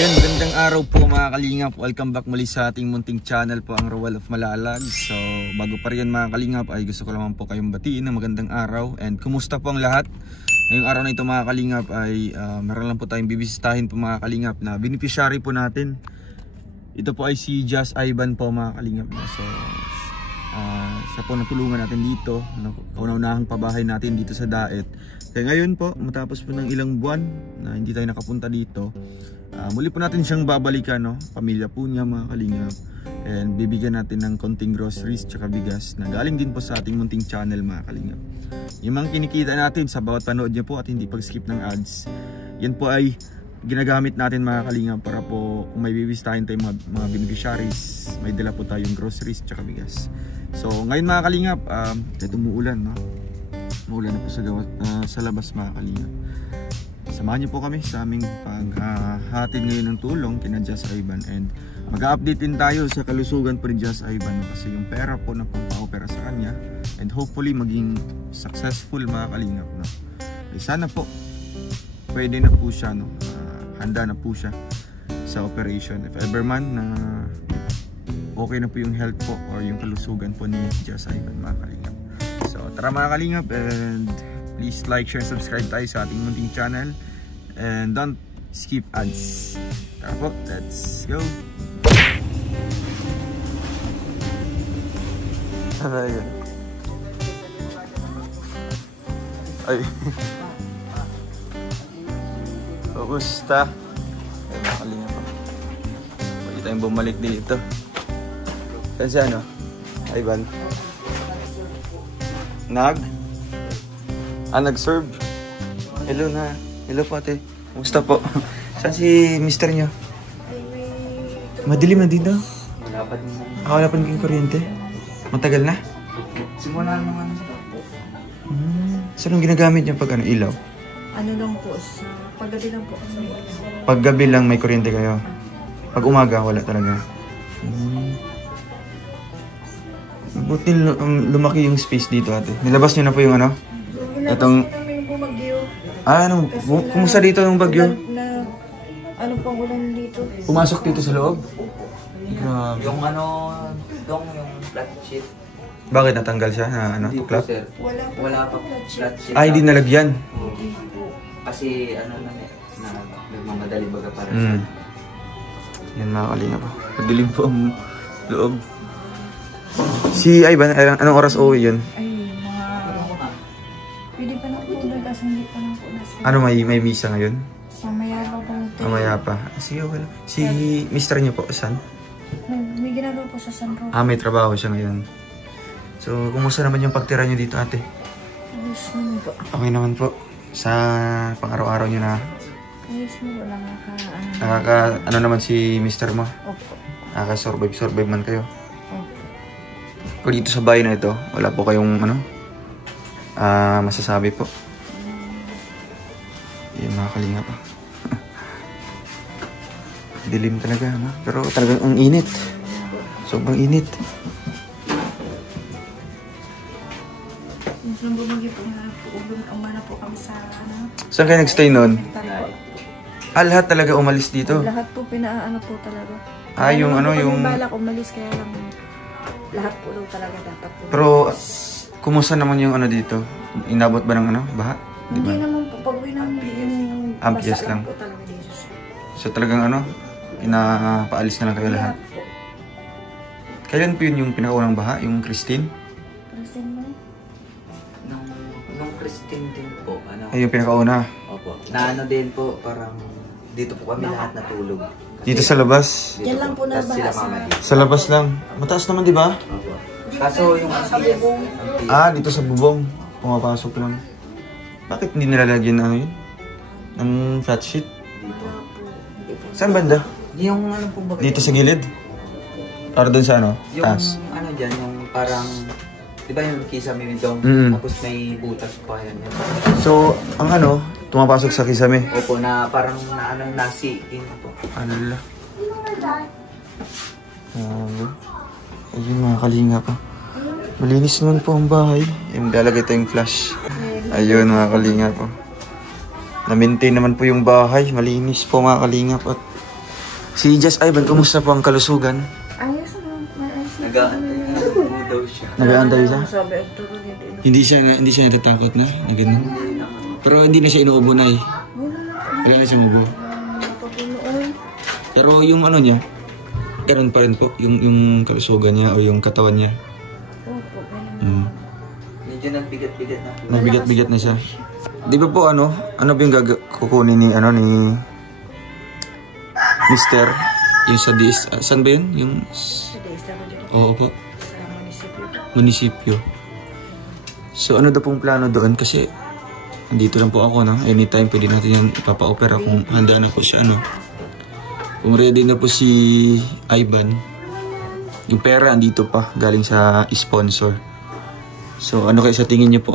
Yan, gandang araw po mga kalingap. Welcome back muli sa ating munting channel po, ang Roel of Malalag. So bago pa rin mga kalingap ay gusto ko naman po kayong batiin ng magandang araw. And kumusta po ang lahat? Ngayong araw na ito mga kalingap ay meron lang po tayong bibisitahin po mga kalingap na beneficiary po natin. Ito po ay si Just Ivan po mga kalingap. So siya po natulungan natin dito, kauna-unahang pabahay natin dito sa Daet. Kaya ngayon po, matapos po ng ilang buwan na hindi tayo nakapunta dito, muli po natin siyang babalikan, no? Pamilya po niya mga kalingap. And bibigyan natin ng konting groceries tsaka bigas na galing din po sa ating munting channel mga kalingap. Yung mga kinikita natin sa bawat panood niya po at hindi pag-skip ng ads, yan po ay ginagamit natin mga kalingap para po kung may bibisitahin tayong mga beneficiaries, may dala po tayong groceries tsaka bigas. So ngayon mga kalingap, kahit umuulan, no? Umuulan na po sa labas mga kalingap. Samahan niyo po kami sa aming paghahatid ngayon ng tulong kina Just Ivan, and mag-update din tayo sa kalusugan po ni Just Ivan, kasi yung pera po na pang-opera sa kanya, and hopefully maging successful mga kalingap, no? Sana po pwede na po siya, no? Handa na po siya sa operation if ever man na okay na po yung health po or yung kalusugan po ni Just Ivan mga kalingap. So tara mga kalingap, and please like, share, subscribe tayo sa ating munting channel. And don't skip ads. Tara po, let's go. Ay. Kamusta? Ay, makalinga pa. Pwede tayong bumalik dito. Saan siya, no? Ivan? Nag-serve? Hello na. Hello po ate. Kumusta po? Saan si mister nyo? Madilim na dito? Wala pa din kuryente? Matagal na? Simula naman sa po. Saan ang ginagamit nyo pag ilaw? Ano lang po, paggabi lang po kami. Paggabi lang may kuryente kayo? Pag umaga wala talaga? Buti lumaki yung space dito ate. Nilabas nyo na po yung ano? Itong... kumusta dito yung bagyo? Ano pang ulan dito? Pumasok dito sa loob? Grabe. Yung yung flat sheet. Bakit natanggal siya? Hindi tuklap? po, sir. Wala pa flat sheet. Ay, hindi nalagyan. Kasi nagmamadali baga para Yan mga kalinga po. Madilim po ang loob. Si Ivan, anong oras uwi yun? Ay, pwede pa na po kasi hindi pa na po nasa. Ano, may misa ngayon? Mamaya pa po. Mamaya pa. Sige, wala. Si mister niyo po, saan? May ginagawa po sa San Roque. May trabaho siya ngayon. So, kumusta naman yung pagtira niyo dito ate? Ayos naman po. Okay naman po. Sa pang-araw-araw niyo na. Ayos mo, wala Ano naman si mister mo? Opo. Nakaka-survive man kayo. Opo. Pero dito sa bahay na ito, wala po kayong masasabi po. Yan mga kalinga pa. Dilim talaga, no? Pero talagang ang init. Sobrang init. Nung bumagi po umana po kami sa Saan kayo nagstay noon? Lahat talaga umalis dito? Lahat po pinaano po talaga. Yung yung balak umalis, kaya lang lahat po daw talaga dapat po. Pero kumusta naman yung dito? Inabot ba ng baha? Hindi naman po, pag-uwi namin yung basa lang po talaga dito. So talagang inapaalis na lang kayo lahat? Po. Kailan po yun yung pinakaunang baha? Yung Christine? Christine mo? Nung Christine din po. Ay, yung pinakauna? Opo. Din po, parang dito po kami lahat natulog. Dito sa labas? Diyan lang po na baha Sa labas lang? Mataas naman, di ba? Opo. Kaso yung bubong. Dito sa bubong. Pumapasok lang. Bakit hindi nilalagyan yun? Ng flat sheet? Saan banda? Yung po ba? Dito sa gilid? Para doon sa Yung taas? dyan, yung parang... Diba yung kisame dong, tapos may butas pa yan. So, ang tumapasok sa kisame? Opo, na parang nasiin po. Alala. Ayun mga kalinga pa. Malinis naman po ang bahay. Yung lalagay tayong flash. Ayun mga kalinga po. Na-maintain naman po yung bahay. Malinis po mga kalingap at Si Jess Ivan, kumusta po ang kalusugan? Ayos naman. Ayos na. Nag-aantay na daw siya. Nag-aantay siya? Sabi, ang tulog hindi. Hindi siya natatakot na ganun. Pero hindi na siya inuubo na eh. Wala na siya umubo. Pero yung ano niya, ganun pa rin po. Yung kalusugan niya o yung katawan niya. Opo, ganun. Medyo nagbigat-bigat na po. Nabigat-bigat na siya. Di ba po ano ba yung kukunin ni Mister? Yung sa DS, saan ba yun? Yung... Oo po. Sa munisipyo. Munisipyo. So ano daw pong plano doon? Kasi andito lang po ako, no? Anytime pwede natin yan ipapa-opera kung handa na po siya, ano? Kung ready na po si Ivan, yung pera andito pa, galing sa sponsor. So ano kayo sa tingin niyo po,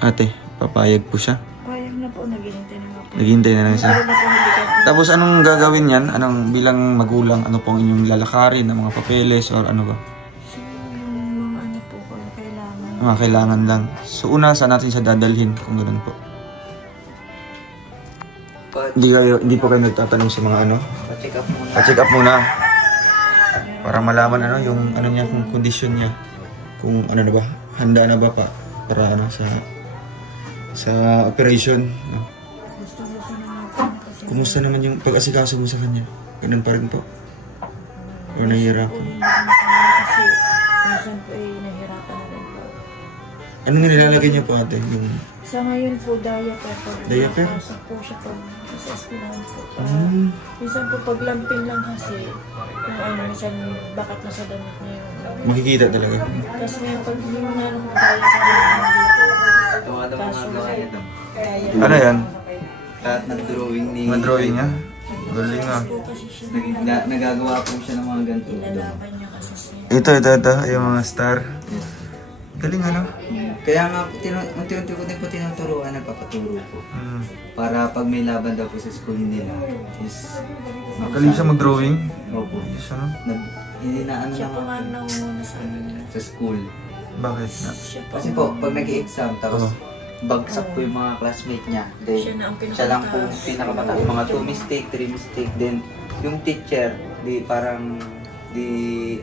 ate? Papayag po siya? Payag na po, naghihintay na nga po. Naghihintay na lang siya. Pero na po nabigat. Tapos anong gagawin yan? Anong bilang magulang, ano pong inyong lalakarin ng mga papeles or ano ba? So, yung mga ano po, kailangan. Mga kailangan lang. So una, saan natin siya dadalhin kung ganoon po? Hindi po kayo nagtatanong sa mga ano? Pa-check up muna. Pa-check up muna. Para malaman ano yung ano niya, kung condition niya. Kung ano na ba, handa na ba pa para ano sa operation. No? Gusto naman po kasi. Kumusta naman yung pag-asikaso mo sa kanya? Ganun pa rin po? O nahihirapan? Kasi minsan po nahihirapan na rin po. Ano nga nilalagay niya po ate? Yung... Sa ngayon po, diaper po. Diaper? Nakapasok po siya pag sa eskwelahan po. Minsan po pag lamping lang kasi, yung ano, minsan bakat na sa damit niya yung... Makikita talaga. Kasi ngayon pag yung ano po, diaper na Tuwada mo nga gaya daw. Ano yan? Lahat ng drawing ni... Mga drawing niya? Galing ah. po kasi siya. Nagagawa po siya ng mga ganito. Ilalaban niya kasi siya. Ito. Yung mga star. Galing ano? Kaya nga, unti-unti ko din po tinuturuan, nagpapaturo po. Para pag may laban daw po sa school nila, is... Galing siya mag-drawing? Opo. Yes, ano? Hindi na ano Siya po nga naman nangunguna sa amin. sa school. Bakit na? Siya po. Kasi po, pag nag-exam, tapos bagsak po yung mga classmate niya. Then, Siya na ang siya lang po pinakamataas. pinakamataas. Mga 2 mistake, 3 mistake. Then, yung teacher, di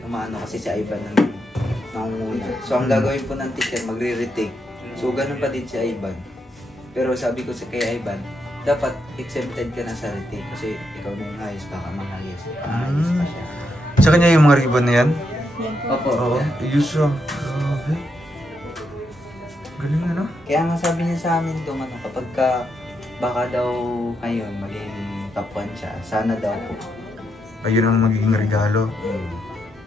umaano kasi si Ivan nangunguna. So, ang gagawin po ng teacher, magre-retake. So, ganun pa din si Ivan. Pero sabi ko kay Ivan, dapat exempted ka na sa retake kasi ikaw na yung highest, baka mahayos. Mahayos pa siya. Sa kanya yung mga ribbon na yan? Yan po. Opo. Oo. Ayos ah. Grabe. Galing ano? Kaya nga sabi niya sa amin doon, kapag ka, baka daw ngayon maging top 1 siya, sana daw po. Ayun ang magiging regalo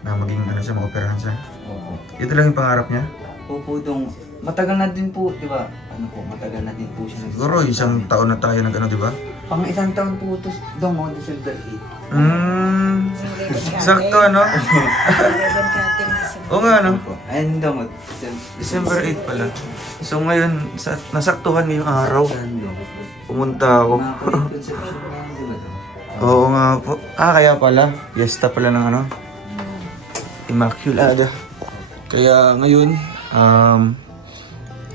na maging ano siya, maoperahan siya. Opo. Ito lang yung pangarap niya? Opo dong, matagal na din po, di ba? Ano po, matagal na din po siya. Siguro isang taon na tayo nag ano, di ba? Pang isang taon po ito, dong, December 8. Sakto ano? Ribbon cutting na siya. Oo nga ano? Ayun dong, December 8 pala. So ngayon, nasaktuhan ngayong araw. Pumunta ako. Mga pre-conception na yun, di ba dong? Oo nga po. Kaya pala. Fiesta pala ng ano? Immaculada. Kaya ngayon,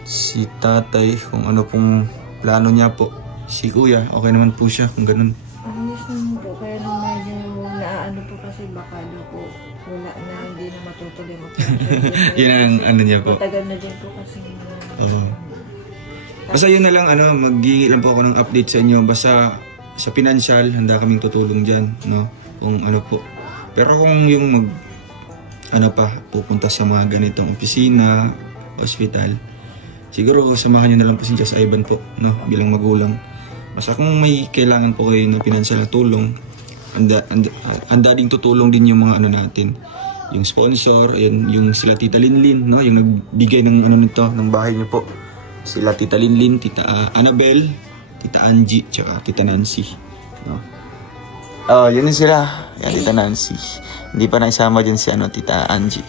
si tatay, kung ano pong plano niya po. Si kuya, okay naman po siya kung ganun. Ayos naman po, kaya nung medyo naaano po kasi baka daw po wala na, hindi na matutuloy Yun ang ano niya po. matagal na din po kasi. Oo. Basta yun na lang, ano, maghingi lang po ako ng update sa inyo. Basta sa financial, handa kaming tutulong dyan, no? Kung ano po. Pero kung yung pupunta sa mga ganitong opisina, hospital, siguro samahan nyo na lang po si Jess Ivan po, no? Bilang magulang. Basta kung may kailangan po kayo ng financial na tulong, anda ding tutulong din yung mga ano natin. Yung sponsor, yung sila Tita Linlin, no? Yung nagbigay ng ano nito, ng bahay niyo po. Sila Tita Linlin, Tita Annabel, Tita Angie, tsaka Tita Nancy, no? Yun din sila. Yan, Tita Nancy. Hindi pa naisama dyan si Tita Angie.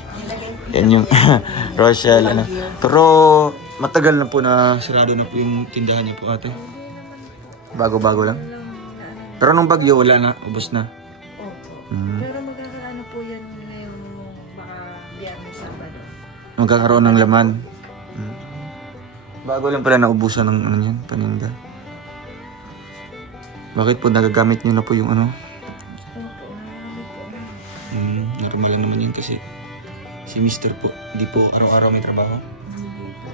Yan yung Rochelle, ano. Pero matagal na po na sarado na po yung tindahan niya po, ate. Bago-bago lang. Pero nung bagyo, wala na. Ubos na. Opo. Pero magkakaroon po yan ngayon baka biyernes Sabado. Magkakaroon ng laman. Bago lang pala naubusan ng ano yan, paninda. Bakit po nagagamit niyo na po yung ano? Opo. namin kasi si Mr. po, hindi po araw-araw may trabaho. Hindi po.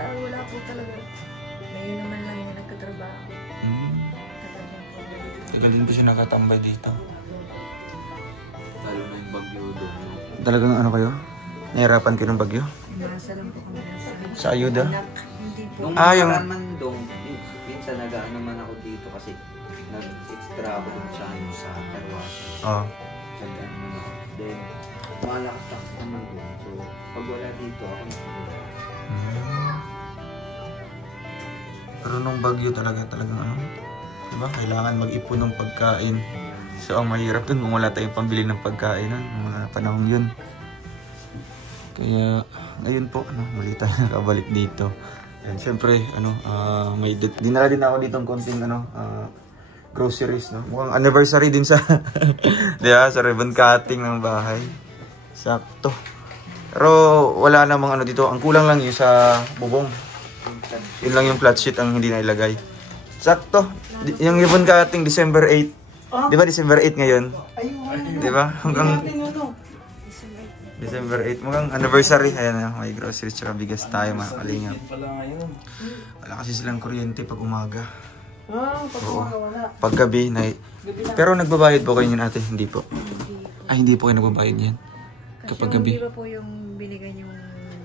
Wala po talaga. Ngayon naman lang yung nagkatrabaho. Talagang po. Tagal din po siya nakatambay dito. Lalo na yung bagyo doon. Talagang ano kayo? Nahirapan kayo ng bagyo? Nasa lang po kami Sa ayuda? Hindi po. Nung yung... man doon, minsan nag-ano naman ako dito kasi nag-extra ako dun sa karwas. Oo. Nag-ano naman ako. Then, malakas-lakas naman doon. So, pag wala dito, ako nagsimula. Pero nung bagyo talagang ano, diba? Kailangan mag-ipon ng pagkain. So ang mahirap dun kung wala tayong pambili ng pagkain nun, ng mga panahon yun. Kaya ngayon po, ano, muli tayo nakabalik dito. And syempre, ano, may dinala din ako dito ng konting ano, groceries, no? Mukhang anniversary din sa diba? Sa ribbon cutting ng bahay. Sakto. Pero wala namang ano dito, ang kulang lang yung sa bubong. Yun lang yung flat sheet ang hindi na ilagay. Sakto. Yung ribbon cutting December 8. Di ba December 8 ngayon? Di ba? Hanggang December 8. Mukhang anniversary. Ayan na, may groceries tsaka bigas tayo mga kalingap. Wala kasi silang kuryente pag umaga. Oo. Pag gabi, pero nagbabayad po kayo yun ate? Hindi po. Ay, hindi po kayo nagbabayad yan. Kapag gabi. Di ba po yung binigay yung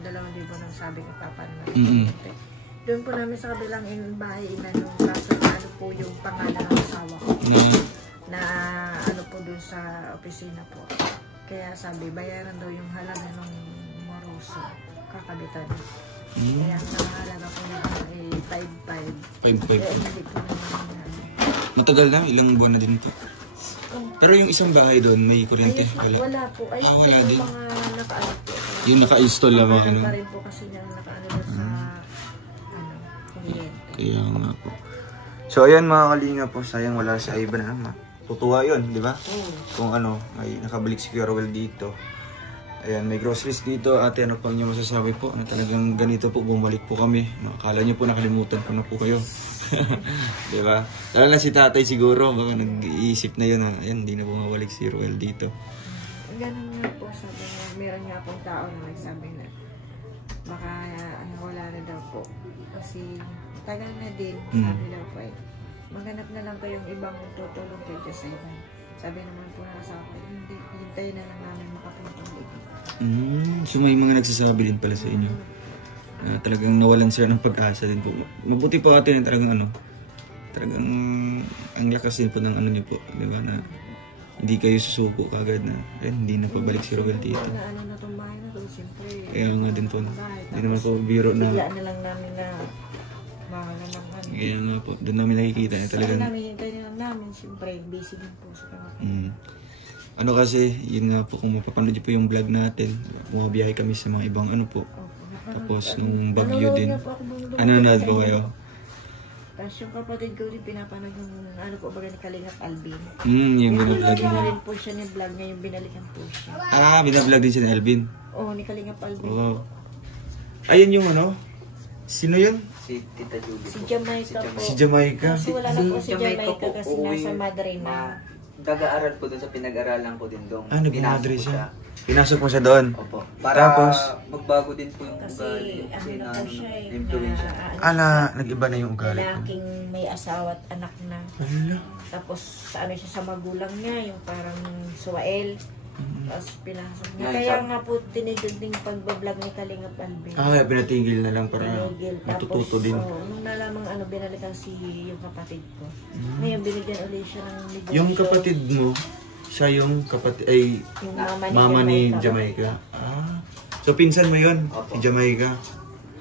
2,000 na sabi ni Papa na doon po namin sa kabilang bahay inanong kaso na ano po yung pangalan ng asawa ko na ano po doon sa opisina po. Kaya sabi, bayaran daw yung halaga ng moroso, kakabitan. Kaya ang halaga po na ay 5,500. 5,500. Hindi po naman. Matagal na? Ilang buwan na din ito? Pero yung isang bahay doon, may kuryente? Wala po. Ayos wala yung din. mga naka-ano po. Yung naka-install lang mga ano? Pa rin po kasi niya naka-ano doon sa kuryente. Kaya nga po. So ayan mga kalinga po, sayang wala si Ivan na. Tutuwa yun, di ba? Kung ano, may nakabalik si Kuya Rowell dito. Ayan, may groceries dito. Ate, ano pa niyo masasabi po? Ano talagang ganito po, bumalik po kami. Akala niyo po nakalimutan ko na po kayo. Di ba? Lalo na si tatay siguro, baka nag-iisip na yun. Ayan, hindi na bumabalik si Rowell dito. Ganun nga po, sabi nga, meron nga pong tao na nagsabi na baka wala na daw po. Kasi tagal na din, sabi daw po maghanap na lang kayong ibang tutulong kay Diyos sa iban. Sabi naman po na asawa ko, hindi, hintayin na lang namin makapuntang ulit. So may mga nagsasabi din pala sa inyo. Talagang nawalan sila ng pag-asa din po. Mabuti po ate na talagang ano, talagang ang lakas din po ng ano niyo po, di ba, na hindi kayo susuko kagad na hindi na pabalik si Rowell dito. Na ano na itong bahay na to, siyempre. Kaya nga din po, hindi naman po biro na. Bigla na lang namin na mahala ng ano. Kaya nga po, doon namin nakikita na talagang. Saan namin hintayin lang namin, siyempre busy din po sa kanya. Ano kasi, yun nga po, kung mapapanood niyo po yung vlog natin, bumabiyahe kami sa mga ibang ano po. Tapos nung bagyo din. Nanonood po kayo? Tapos yung kapatid ko din pinapanood yung ano po baga ni Kalingap Alvin. Yung binablog Yung niya. rin po siya ni vlog ngayon binalikan po siya. Binablog din siya ni Alvin. Oo, ni Kalingap Alvin. Wow. Ayun yung ano? Sino yun? Si Tita Julie Si po. Jamaica po. Si Jamaica. Kasi wala na po si Jamaica kasi uuwi nasa Madrid na. Nag-aaral po doon sa pinag-aralan ko din doon. Nag-Madrid siya. Pinasok mo siya doon? Opo. Para Tapos? magbago din po yung Kasi ugali. ano na po siya Influensya. Nag-iba na yung ugali ko. lalaking may asawa at anak na. Ala. Tapos ano siya sa magulang niya, yung parang Suwael. Tapos pinasok niya. Kaya nga po tinigil din pagbablog ni Kalingap Alvin. Kaya pinatigil na lang para Tinigil. Tapos matututo din. nung nalamang binalikan si yung kapatid ko. Ngayon binigyan ulit siya ng negosyo. Yung kapatid mo, siya yung kapatid, ay Yung mama ni Jamaica. So pinsan mo yun, Opo. si Jamaica.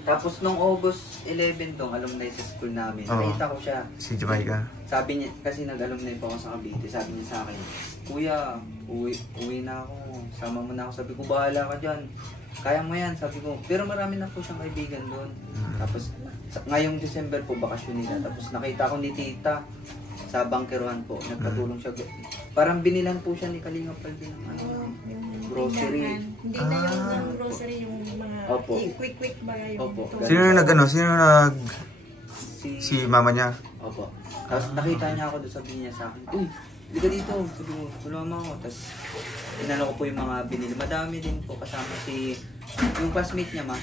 Tapos nung August 11 dong, alumni sa school namin. Oo. Nakita ko siya. Si Jamaica. Sabi niya, kasi nag-alumni pa ako sa Cavite. Sabi niya sa akin, Kuya, uwi na ako. Sama mo na ako. Sabi ko, bahala ka dyan. Kaya mo yan, sabi ko. Pero marami na po siyang kaibigan doon. Tapos, ngayong December po, bakasyon nila. Tapos nakita ko ni Tita sa bangkeruhan po. Nagpatulong siya. Parang binilan po siya ni Kalinga Palvin ng grocery. Hindi na yung grocery, yung mga Opo. quick ba yung Opo. Sino si mama niya? Opo. Tapos nakita niya ako doon, sabi niya sa akin, uy, Hindi ka dito, sabi mo, tulungan mo ako. Tapos, inano ko po yung mga binili. Madami din po kasama yung classmate niya, ma.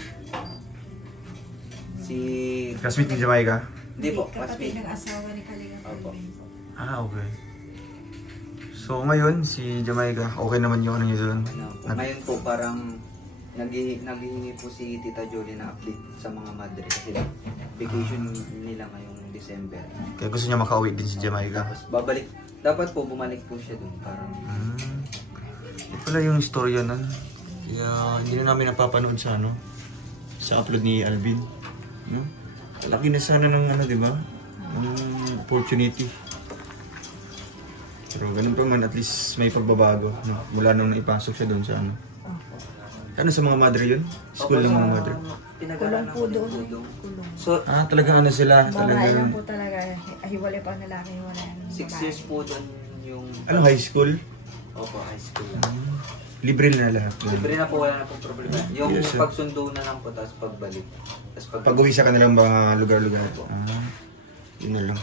Classmate ni Jamaica? Hindi po, kapatid classmate. ng asawa ni Kalinga Opo. Prime. Okay. So ngayon, si Jamaica, okay naman yung ano niya doon? Ngayon po parang naghihingi po si Tita Jolie na update sa mga madre kasi vacation nila ngayong December. Kaya gusto niya makauwi din si Jamaica. Tapos dapat po bumalik po siya doon parang. Ito pala yung istorya nun. Kaya hindi na namin napapanood sa sa upload ni Alvin. No? Laki na sana ng di ba? Ng opportunity. Pero ganun pa man, at least may pagbabago. No? Mula nung naipasok siya doon sa Ano sa mga madre yun? School ng mga madre? Kulong po doon. Kulong. So, talagang sila? Babae lang po talaga. Hiwalay pa ang lalaki, hiwalay ang 6 years po doon yung... Ano, high school? Opo, high school. Libre na lahat. Libre na po, wala na pong problema. Yung Yes, sir. pagsundo na lang po, tapos pagbalik. Pag-uwi sa kanilang mga lugar-lugar po. Yun na lang.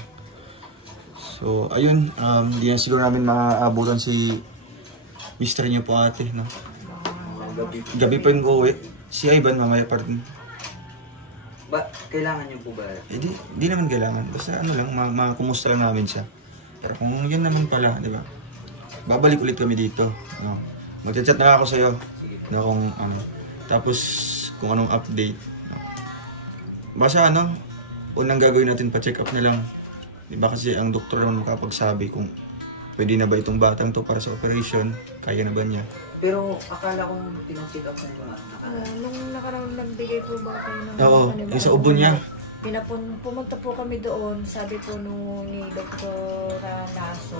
So, ayun. Hindi na siguro namin maaabutan si mister niyo po ate, no? Gabi pa yung uuwi. Si Ivan mamaya pa rin. Kailangan niyo po ba? Di naman kailangan. Basta lang, makakumusta lang namin siya. Pero kung yun naman pala, di ba? Babalik ulit kami dito. No? Mag-chat na ako sa'yo. Na kung Tapos, kung anong update. No? Basta unang gagawin natin, pa-check up na lang. Di ba kasi ang doktor naman makapagsabi kung pwede na ba itong batang to para sa operation, kaya na ba niya? Pero akala kong pinag-check up na yung mga nung nakaraan nagbigay po ba kayo ng... Oo, yung sa ubo niya. Pumunta po kami doon, sabi po ni Dr. Naso.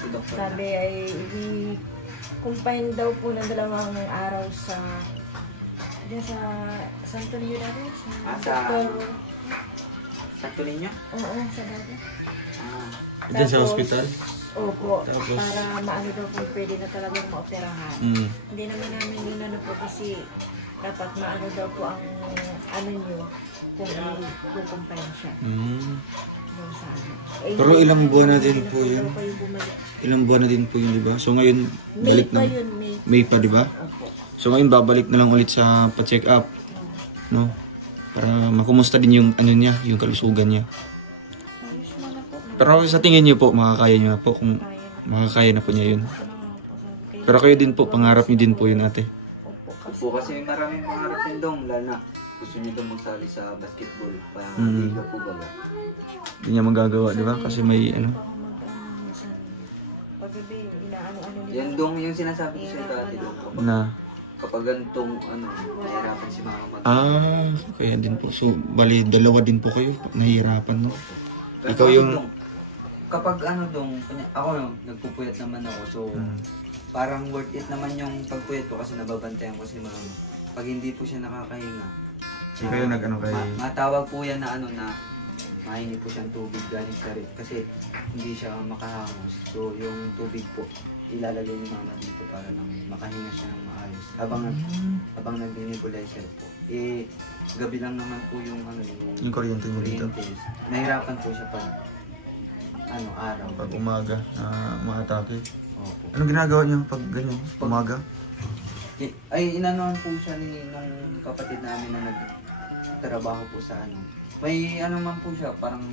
si doktor. Sabi ay i-confine daw po ng 2 araw sa Santo Niño dati. Sa Santo Niño? Oo, sa dati. Diyan sa hospital? Opo, Tapos, para maano daw kung pwede na talagang maoperahan. Hindi naman namin yun po kasi dapat maano daw po ang nyo kung i-confine siya. Pero ilang buwan na din po yun? Ilang buwan na din po yun, di ba? So ngayon, balik na. May pa, di ba? So ngayon, babalik na lang ulit sa pa-check up. No? Para makumusta din yung niya, yung kalusugan niya. Pero sa tingin niyo po, makakaya niyo na po kung makakaya na po niya yun. Pero kayo din po, pangarap niyo din po yun ate. Opo, kasi may maraming pangarap din dong, lalo na gusto niyo daw magsali sa basketball, liga po ba? Hindi niya magagawa, di ba? Kasi may Yan dong yung sinasabi ko sa dati dong. na Kapag ganitong nahihirapan si mama mag- kaya din po. So, bali, dalawa din po kayo, nahihirapan, no? Pero Ikaw yung... Kapag ako nagpupuyat naman ako, so parang worth it naman yung pagpuyat ko kasi nababantayan ko si mama. Pag hindi po siya nakakahinga, Kayo matawag po yan na na mahingi po siyang tubig galing sa rip kasi hindi siya makahangos. So yung tubig po, ilalagay ni mama dito para nang makahinga siya ng maayos. Habang nag-nebulizer po. Gabi lang naman po yung yung kuryente niyo dito. Nahirapan po siya pag araw. Pag umaga, maatake. Opo. Anong ginagawa niyo pag ganyan, umaga? Ay, inanoan po siya nung kapatid namin na nagtrabaho po sa May man po siya, parang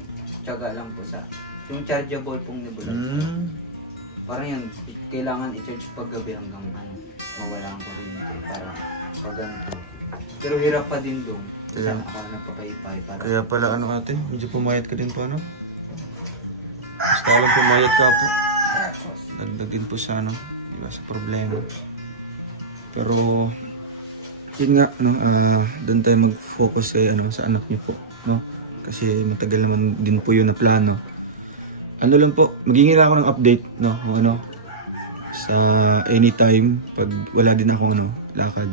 tiyaga lang po sa yung chargeable pong nebulizer. Parang yun, kailangan i-charge pag gabi hanggang mawala ang kuryente para pag ganito. Pero hirap pa din doon. Kasi ako nagpapayipay para... Kaya pala ate, medyo pumayat ka din po Basta lang pumayat ka po. Dagdag din po sa diba, sa problema. Pero yun nga doon tayo mag-focus kay sa anak niyo po, no? Kasi matagal naman din po yun na plano. Lang po, maghingi lang ako ng update, no? Sa anytime pag wala din akong lakad.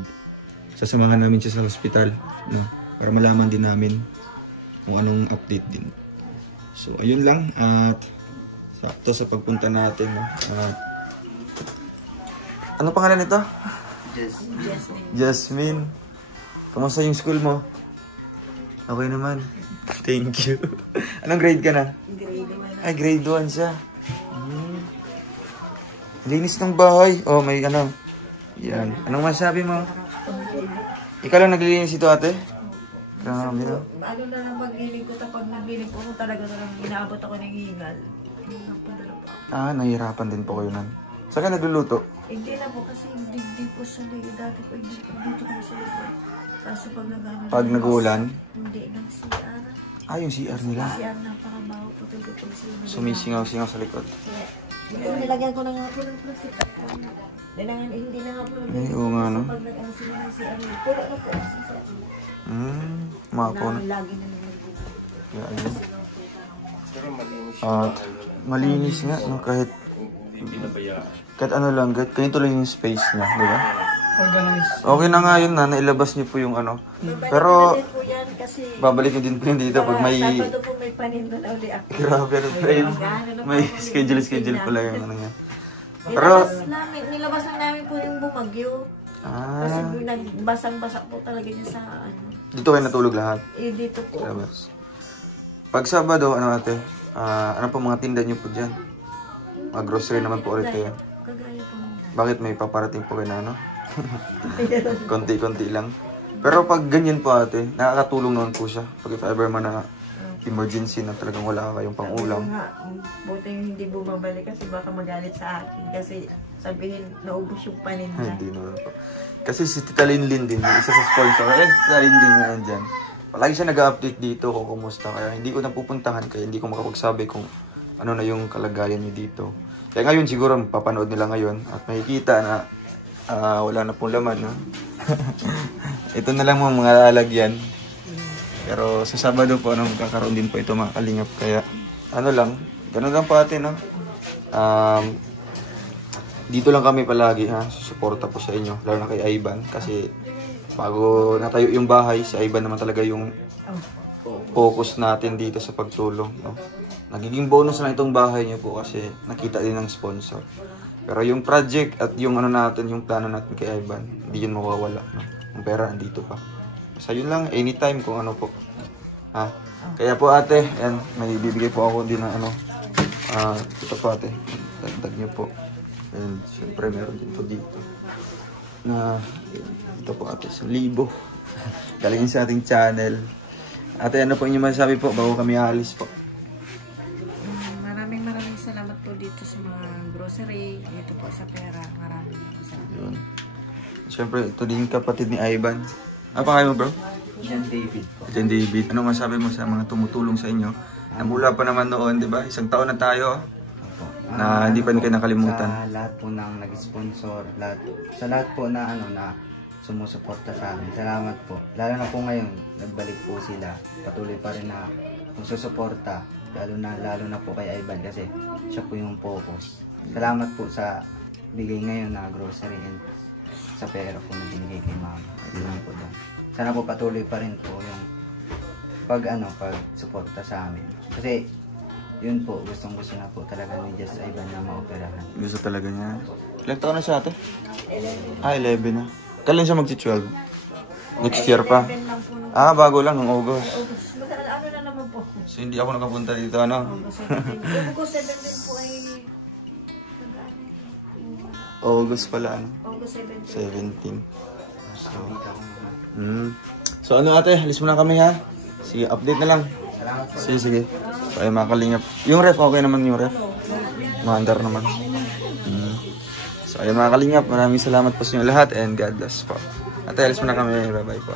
Sasamahan namin siya sa hospital, no? Para malaman din namin kung anong update din. So ayun lang at sakto sa pagpunta natin, no? Ano pangalan nito? Jasmine. Kamusta yung school mo? Okay naman. Thank you. Anong grade ka na? Grade 1. Ay, grade 1 siya. Linis ng bahay. Oh, may ano. Yan. Anong masabi mo? Ikaw lang naglilinis ito, ate? Grabe na. Ano na lang paglilig ko, pag naglilig ko talaga na lang inaabot ako ng hingal. Ah, nahihirapan din po kayo nan. Saan ka nagluluto? Hindi na po kasi hindi po sa likod. Dati po dito kami sa likod. Kaso pag nag-ano. Pag nag-uulan? Hindi, ng CR. Ah, yung CR nila. CR napakabaho po ito po sila. Sumisingaw-singaw sa likod. Nilagyan ko na nga po ng plastic. Hindi na nga po Ay, oo nga, no? pag nag-ano sila ng CR. Puro na po kasi sa Mapo na. lagi na nilagyan. Yan. At malinis nga, no? Kahit ano lang, kahit ganito lang yung space niya, di ba? Okay na nga yun na, nailabas niyo po yung ano. Pero, Babalik po yan kasi babalik niyo din po yun dito pag may... Sabado po may paninda na uli ako. Grabe, ano pa yun? May schedule pala yung ano niya. Pero, Nilabas na namin po yung bumagyo. Kasi ah, nagbasang-basa po talaga niya sa ano. dito kayo natulog lahat. Dito po. Labas. Pag Sabado, ano ate? Ano po mga tinda niyo po dyan? Mga grocery naman po ulit kayo. Kagaya po muna. Bakit may paparating po kayo na ano? Konti-konti lang. Pero pag ganyan po ate, nakakatulong naman po siya. Pag if ever man na emergency na talagang wala kayong pang-ulam. Buti yung hindi bumabalik kasi baka magalit sa akin. Kasi sabihin, naubos yung paninda. Hindi naman po. Kasi si Tita Linlin din, yung isa sa sponsor. Kaya si Tita Linlin na nandyan. Palagi siya nag-update dito kung kumusta. Kaya hindi ko napupuntahan, kaya hindi ko makapagsabi kung ano na yung kalagayan niyo dito. Kaya ngayon siguro papanood nila ngayon at makikita na wala na pong laman. No? Ito na lang mga lalagyan. Pero sa Sabado po, magkakaroon din po ito mga kalingap. Kaya ano lang, ganun lang po atin. No? Dito lang kami palagi, ha? Susuporta po sa inyo, lalo na kay Ivan. Kasi bago natayo yung bahay, si Ivan naman talaga yung focus natin dito sa pagtulong. No? Nagiging bonus na itong bahay niyo po kasi nakita din ng sponsor. Pero yung project at yung ano natin, yung plano natin kay Ivan, hindi yun mawawala. No? Yung pera andito pa. So yun lang, anytime kung ano po. Ha? Kaya po ate, yan, may bibigay po ako din ng ano. Ito po ate, dagdag niyo po. And syempre meron din po dito. Na, ito po ate, 1,000. Galing sa ating channel. Ate, ano po inyong masasabi po bago kami alis po? Maraming salamat po dito sa mga grocery, dito po sa pera. Maraming salamat. Yun. Syempre, ito din kapatid ni Ivan. Ano pa kayo bro? John David po. John David. Anong masabi mo sa mga tumutulong sa inyo? Na mula pa naman noon, di ba? Isang taon na tayo. Na hindi pa kayo nakalimutan. Sa lahat po ng nag-sponsor, sa lahat po na ano na sumusuporta sa amin. Salamat po. Lalo na po ngayon, nagbalik po sila. Patuloy pa rin na susuporta. Lalo na po kay Ivan kasi siya po yung focus. Salamat po sa bigay ngayon na grocery and sa pera po na binigay kay mama. Ayun po doon. Sana po patuloy pa rin po yung pag-suporta sa amin. Kasi yun po, gustong-gusto na po talaga ni Just Ivan na maoperahan. Gusto talaga niya. Ilang taon na siya ate? 11. 11 na. Kailan siya mag-12? Next year pa? Bago lang, ng August. Ano na naman po? So hindi ako nakapunta dito, ano? August 17 po ay... August pala, ano? August 17. 17. So ano ate, alis muna kami ha? Sige, update na lang. Sige. Kaya makalingap. Yung ref, okay naman yung ref. Maandar naman. So ayun mga kalingap, maraming salamat po sa inyo lahat and God bless po. Ate, alis muna kami. Bye bye po.